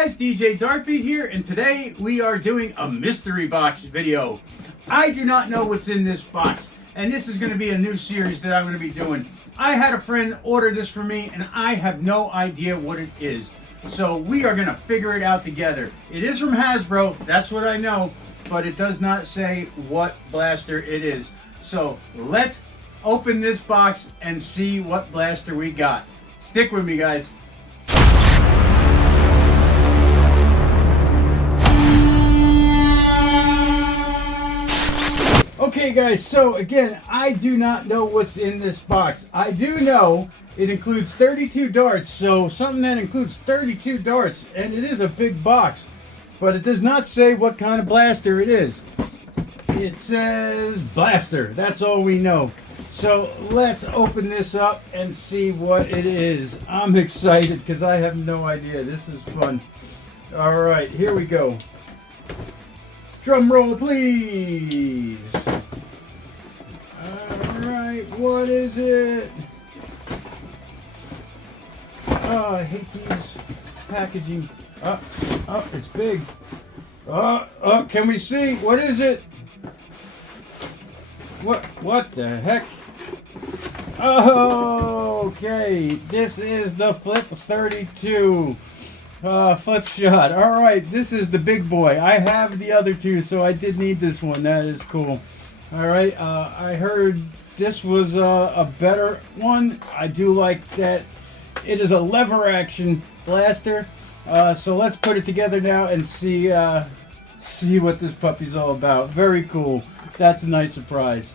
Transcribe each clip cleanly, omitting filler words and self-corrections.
guys, DJ Darkbeat here, and today we are doing a mystery box video. I do not know what's in this box, and this is going to be a new series that I'm going to be doing. I had a friend order this for me, and I have no idea what it is. So we are going to figure it out together. It is from Hasbro, that's what I know, but it does not say what blaster it is. So let's open this box and see what blaster we got. Stick with me, guys. Okay guys, so again, I do not know what's in this box. I do know it includes 32 darts, so something that includes 32 darts, and it is a big box, but it does not say what kind of blaster it is. It says blaster, that's all we know. So let's open this up and see what it is. I'm excited because I have no idea. This is fun. All right, here we go. Drum roll, please. Alright, what is it? Oh, I hate these packaging. Oh, it's big. Oh, can we see? What is it? What the heck? Oh, okay. This is the Flip 32. Flip shot. Alright, this is the big boy. I have the other two, so I did need this one. That is cool. Alright, I heard this was a better one. I do like that it is a lever action blaster. So let's put it together now and see what this puppy's all about. Very cool. That's a nice surprise.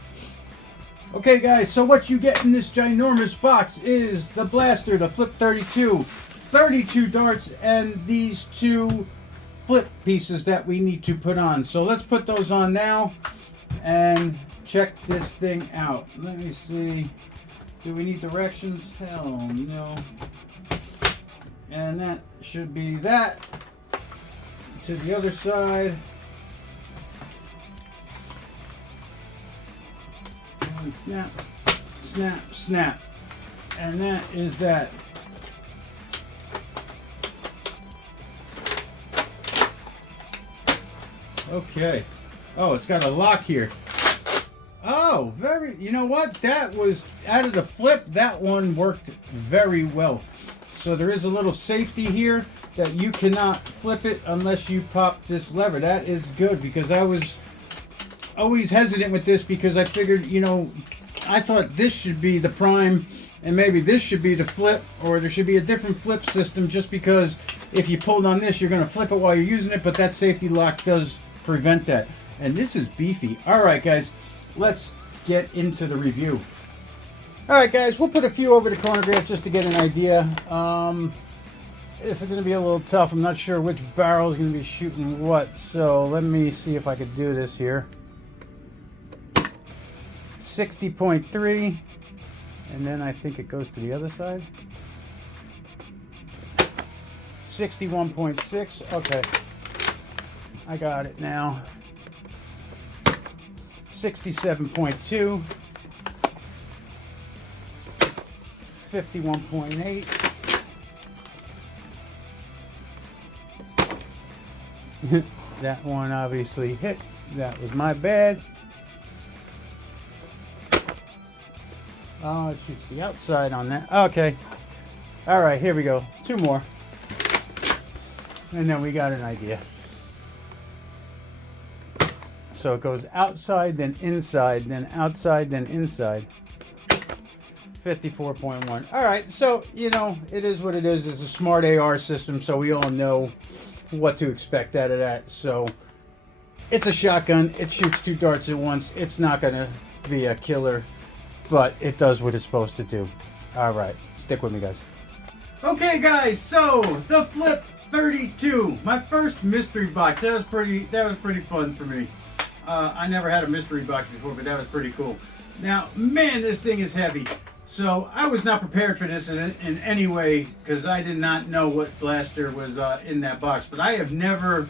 Okay guys, so what you get in this ginormous box is the blaster, the Flip 32. 32 darts and these two flip pieces that we need to put on. So let's put those on now and check this thing out. Let me see. Do we need directions? Hell no. And that should be that. To the other side. And snap, snap, snap. And that is that. Okay. Oh, it's got a lock here. Oh, you know what? That was, out of the flip, that one worked very well. So there is a little safety here that you cannot flip it unless you pop this lever. That is good because I was always hesitant with this because I figured, you know, I thought this should be the prime and maybe this should be the flip, or there should be a different flip system just because if you pulled on this, you're going to flip it while you're using it, but that safety lock does prevent that. And this is beefy. Alright guys, let's get into the review. Alright guys, we'll put a few over the chronograph just to get an idea. This is going to be a little tough. I'm not sure which barrel is going to be shooting what, so let me see if I could do this here. 60.3, and then I think it goes to the other side. 61.6, okay. I got it now. 67.2. 51.8. That one obviously hit. That was my bad. Oh, it shoots the outside on that. Okay. Alright, here we go. Two more. And then we got an idea. So it goes outside, then inside, then outside, then inside. 54.1. Alright, so, you know, it is what it is. It's a smart AR system, so we all know what to expect out of that. So, it's a shotgun. It shoots two darts at once. It's not going to be a killer, but it does what it's supposed to do. Alright, stick with me, guys. Okay, guys, so the Flip 32. My first mystery box. That was pretty fun for me. I never had a mystery box before, but that was pretty cool. Now, man, this thing is heavy. So I was not prepared for this in any way because I did not know what blaster was in that box. But I have never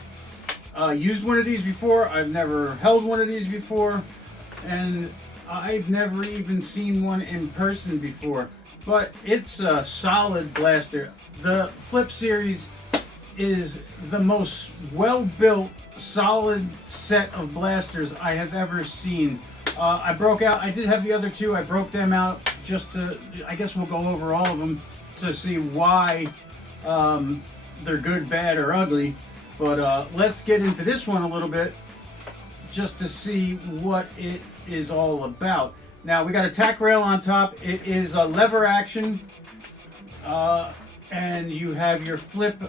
used one of these before. I've never held one of these before. And I've never even seen one in person before. But it's a solid blaster. The Flip series is the most well-built, solid set of blasters I have ever seen. I broke out, I did have the other two, I broke them out just to, I guess we'll go over all of them to see why they're good, bad, or ugly. But let's get into this one a little bit just to see what it is all about. Now we got a tack rail on top. It is a lever action, and you have your flip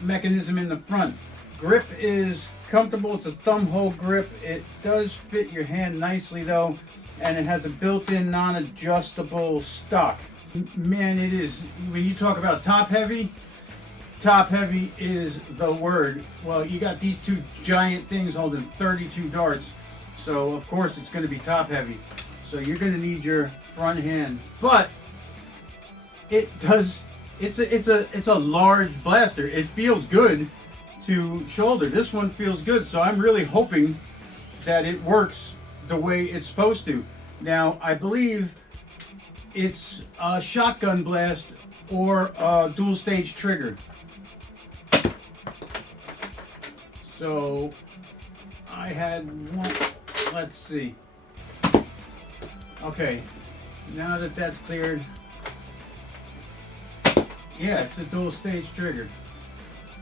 mechanism in the front. Grip is comfortable. It's a thumb hole grip. It does fit your hand nicely though, and it has a built-in non-adjustable stock. Man, it is, when you talk about top heavy is the word. Well, you got these two giant things holding 32 darts, so of course it's going to be top heavy. So you're going to need your front hand, but it does. It's a large blaster. It feels good to shoulder. This one feels good, so I'm really hoping that it works the way it's supposed to. Now, I believe it's a shotgun blast or a dual stage trigger. So I had one, let's see. Okay, now that that's cleared, yeah, it's a dual stage trigger,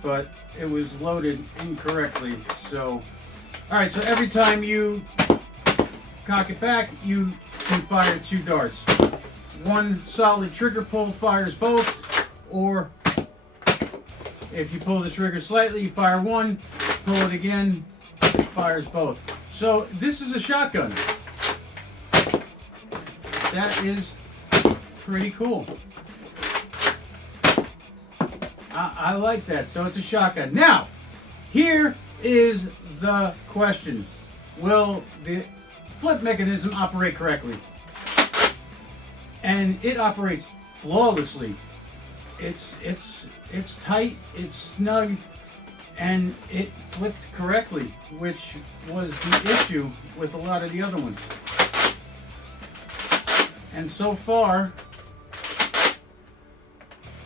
but it was loaded incorrectly. So, all right, so every time you cock it back, you can fire 2 darts. One solid trigger pull fires both, or if you pull the trigger slightly, you fire one, pull it again, it fires both. So this is a shotgun. That is pretty cool. I like that. So it's a shotgun. Now, here is the question. Will the flip mechanism operate correctly? And it operates flawlessly. It's tight, it's snug, and it flipped correctly, which was the issue with a lot of the other ones. And so far,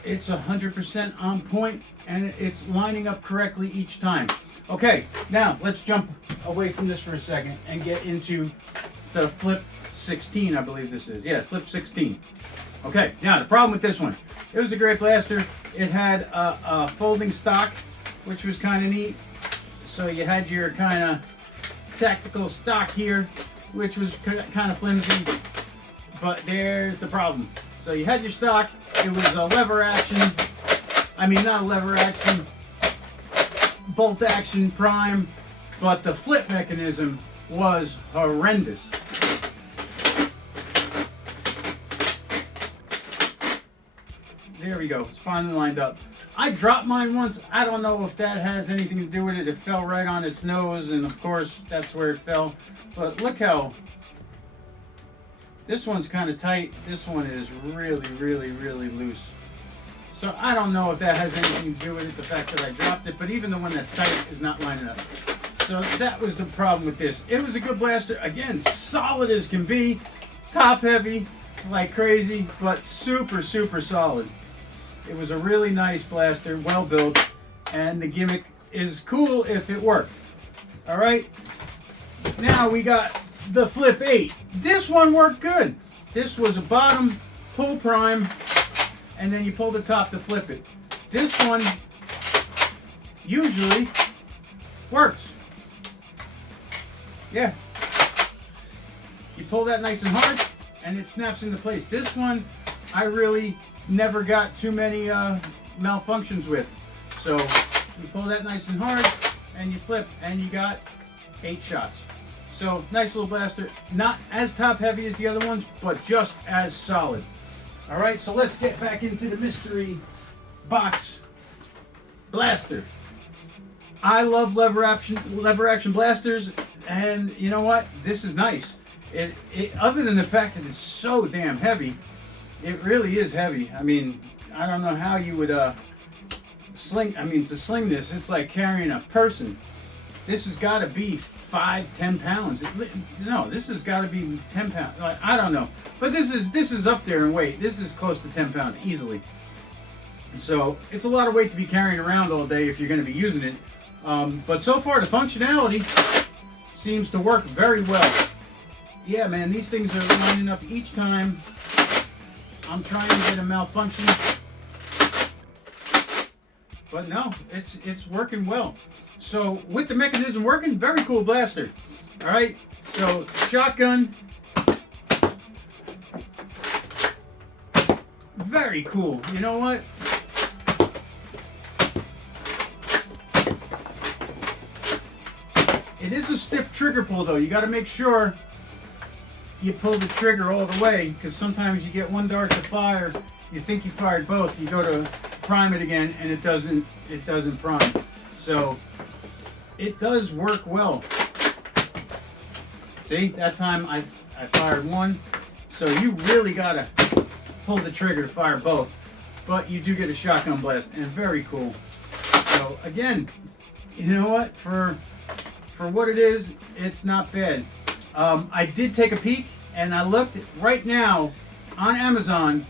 it's 100% on point, and it's lining up correctly each time. Okay, now let's jump away from this for a second and get into the Flip 16, I believe this is. Yeah, Flip 16. Okay, now the problem with this one, it was a great blaster. It had a folding stock, which was kind of neat. So you had your kind of tactical stock here, which was kind of flimsy. But there's the problem. So you had your stock. It was a lever action. I mean, not a lever action, bolt action prime, but the flip mechanism was horrendous. There we go. It's finally lined up. I dropped mine once. I don't know if that has anything to do with it. It fell right on its nose, and of course, that's where it fell. But look how this one's kind of tight. This one is really, really, really loose. So I don't know if that has anything to do with it, the fact that I dropped it, but even the one that's tight is not lining up. So that was the problem with this. It was a good blaster. Again, solid as can be. Top heavy like crazy, but super, super solid. It was a really nice blaster, well built, and the gimmick is cool if it worked. All right, now we got the Flip 8. This one worked good. This was a bottom pull prime, and then you pull the top to flip it. This one usually works. Yeah. You pull that nice and hard, and it snaps into place. This one, I really never got too many malfunctions with. So you pull that nice and hard, and you flip, and you got 8 shots. So nice little blaster. Not as top heavy as the other ones, but just as solid. All right, so let's get back into the mystery box blaster. I love lever action blasters, and you know what? This is nice. It other than the fact that it's so damn heavy, it really is heavy. I mean, I don't know how you would sling. I mean, to sling this, it's like carrying a person. This has got to be 5-10 pounds. No, this has got to be 10 pounds. Like, I don't know, but this is up there in weight. This is close to 10 pounds easily. So it's a lot of weight to be carrying around all day if you're going to be using it. But so far the functionality seems to work very well. Yeah, man, these things are lining up each time I'm trying to get a malfunction. But no, it's working well. So with the mechanism working, very cool blaster. All right, so shotgun, very cool. You know what? It is a stiff trigger pull though. You got to make sure you pull the trigger all the way, because sometimes you get one dart to fire, you think you fired both, you go to prime it again and it doesn't prime. So it does work well. See, that time I fired one. So you really gotta pull the trigger to fire both, but you do get a shotgun blast, and very cool. So again, you know what, for what it is, it's not bad. I did take a peek and I looked right now on Amazon.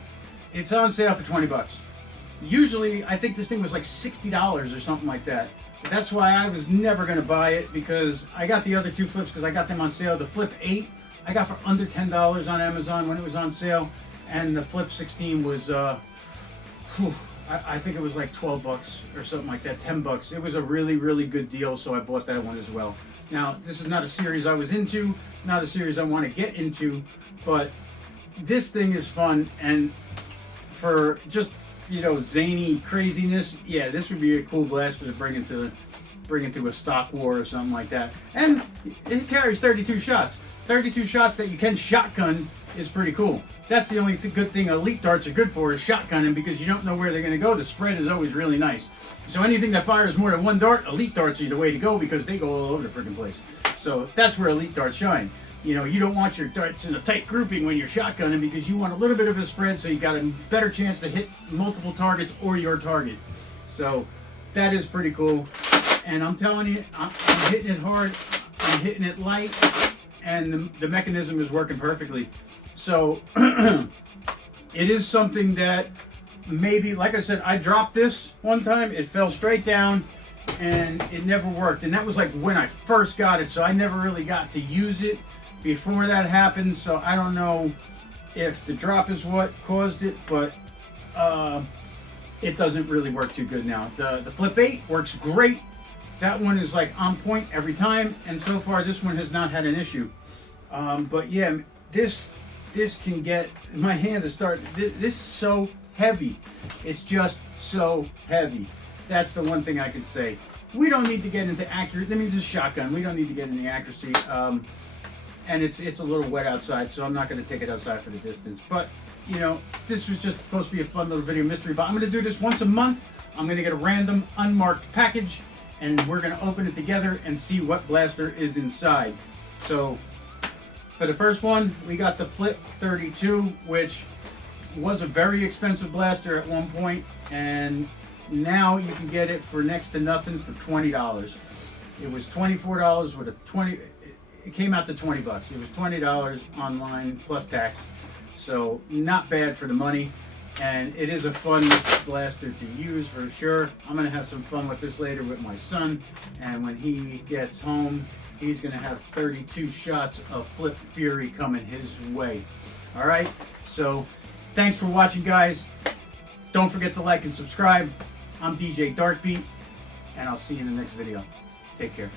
It's on sale for 20 bucks. Usually I think this thing was like $60 or something like that. That's why I was never going to buy it, because I got the other two flips because I got them on sale. The Flip 8 I got for under $10 on Amazon when it was on sale, and the Flip 16 was I think it was like 12 bucks or something like that, 10 bucks. It was a really, really good deal, so I bought that one as well. Now, this is not a series I was into, not a series I want to get into, but this thing is fun, and for just, you know, zany craziness, yeah, this would be a cool blaster to bring into a stock war or something like that. And it carries 32 shots. 32 shots that you can shotgun is pretty cool. That's the only good thing elite darts are good for, is shotgunning, because you don't know where they're going to go. The spread is always really nice. So anything that fires more than one dart, elite darts are the way to go, because they go all over the freaking place. So that's where elite darts shine. You know, you don't want your darts in a tight grouping when you're shotgunning, because you want a little bit of a spread, so you got a better chance to hit multiple targets or your target. So that is pretty cool. And I'm telling you, I'm hitting it hard, I'm hitting it light, and the mechanism is working perfectly. So it is something that maybe, like I said, I dropped this one time, it fell straight down and it never worked. And that was like when I first got it, so I never really got to use it before that happened. So I don't know if the drop is what caused it, but it doesn't really work too good now. The Flip 8 works great. That one is like on point every time, and so far this one has not had an issue. But yeah, this can get my hand to start. This is so heavy. It's just so heavy. That's the one thing I could say. We don't need to get into accuracy. That means it's a shotgun. We don't need to get into the accuracy. And it's a little wet outside, so I'm not going to take it outside for the distance. But you know, this was just supposed to be a fun little video mystery. But I'm going to do this once a month. I'm going to get a random unmarked package, and we're going to open it together and see what blaster is inside. So for the first one, we got the Flip 32, which was a very expensive blaster at one point, and now you can get it for next to nothing for $20. It was $24 with a 20. It came out to 20 bucks. It was $20 online plus tax, so not bad for the money. And it is a fun blaster to use for sure. I'm gonna have some fun with this later with my son, and when he gets home, he's gonna have 32 shots of Flip Fury coming his way. All right, so thanks for watching, guys. Don't forget to like and subscribe. I'm DJ Darkbeat, and I'll see you in the next video. Take care.